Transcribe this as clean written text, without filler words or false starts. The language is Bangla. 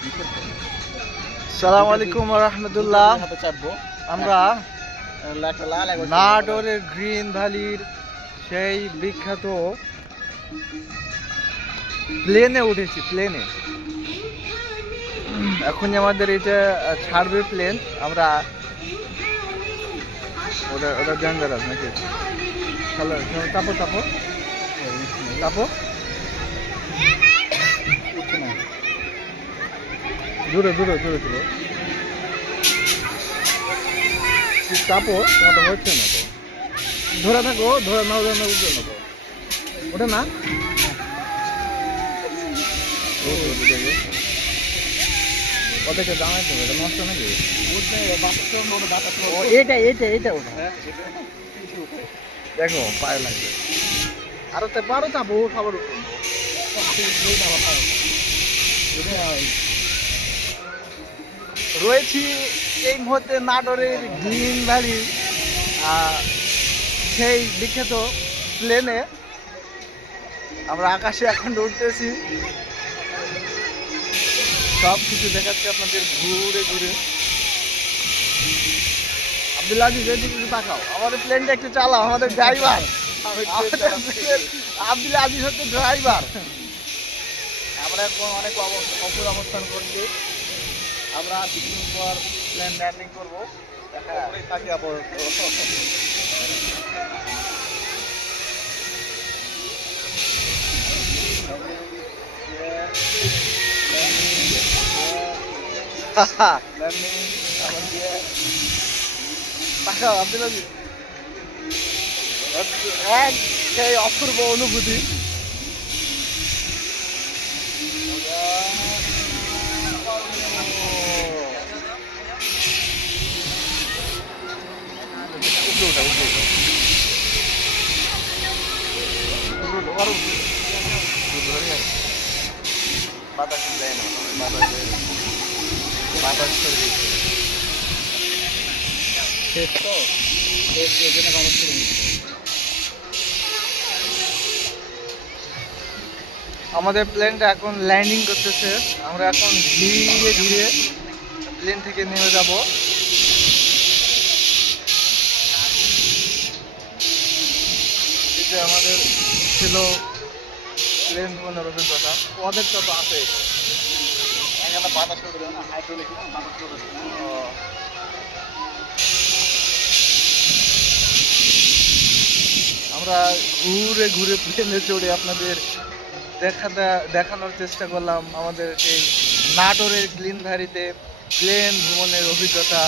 আসসালামু আলাইকুম ওয়া রাহমাতুল্লাহ। আমরা নাটোরের গ্রিন ভ্যালির সেই বিখ্যাত প্লেনে উঠেছি। প্লেনে এখনই আমাদের এটা ছাড়বে প্লেন। আমরা ওটা ওটা ডেঞ্জারাস নাকি? হ্যালো, তাপো তাপো তাপো, দূরে দূরে দূরে দূরে তাপো, তোমার হচ্ছে না তো। ধরে থাকো, ধরে নাও, ধরে নাও, উঠবে না তো, ওটা না। ওদেরকে জানাইতে হবে, এটা নষ্ট নাকি? এটা এটা এটা ওটা দেখো পায়ে লাগবে। আরো তো পারো তাপো, খাবার রয়েছি এই মুহূর্তে নাটোরের গ্রিন ভ্যালি সেই বিখ্যাত প্লেনে। আমরা আকাশে এখন উঠতেছি, সব কিছু দেখাচ্ছি আপনাদের ঘুরে ঘুরে। আব্দুল আজিজ এদিকে একটু তাকাও, আমাদের প্লেনটা একটু চালাও, আমাদের ড্রাইভার আব্দুল আজিজ হচ্ছে ড্রাইভার। আমরা এখন অনেক অপর অবস্থান করছি। আমরা কিছুদিন পর প্লেন ল্যান্ডিং করবো। থাকি আপাতত। সেই অপূর্ব অনুভূতি। বাতাস দেয় না, বাতাস চলে শেষ তো, আমাদের প্লেনটা এখন ল্যান্ডিং করতেছে। আমরা এখন ধীরে ধীরে প্লেন থেকে নেমে যাব। এটা আমাদের ছিল প্লেন ভ্রমণের অভিজ্ঞতা। ওদেরটা তো আছে, বাতাস চলবে না, হাইড্রোলিক না, বাতাস চলবে না। আমরা ঘুরে ঘুরে প্লেনে চড়ে আপনাদের দেখানোর চেষ্টা করলাম আমাদের সেই নাটোরের গ্রিন ভ্যালিতে প্লেন ভ্রমণের অভিজ্ঞতা।